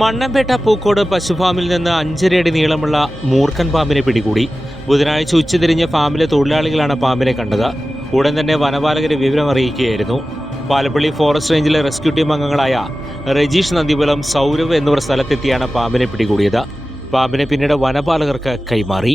മണ്ണമ്പേട്ട പൂക്കോട് പശുഫാമിൽ നിന്ന് 5.5 അടി നീളമുള്ള മൂർഖൻ പാമ്പിനെ പിടികൂടി. ബുധനാഴ്ച ഉച്ചതിരിഞ്ഞ് ഫാമിലെ തൊഴിലാളികളാണ് പാമ്പിനെ കണ്ടത്. ഉടൻ തന്നെ വനപാലകരെ വിവരം അറിയിക്കുകയായിരുന്നു. പാലപ്പള്ളി ഫോറസ്റ്റ് റേഞ്ചിലെ റെസ്ക്യൂ ടീം അംഗങ്ങളായ രജീഷ് നന്ദിപുലം, സൗരവ് എന്നിവർ സ്ഥലത്തെത്തിയാണ് പാമ്പിനെ പിടികൂടിയത്. പാമ്പിനെ പിന്നീട് വനപാലകർക്ക് കൈമാറി.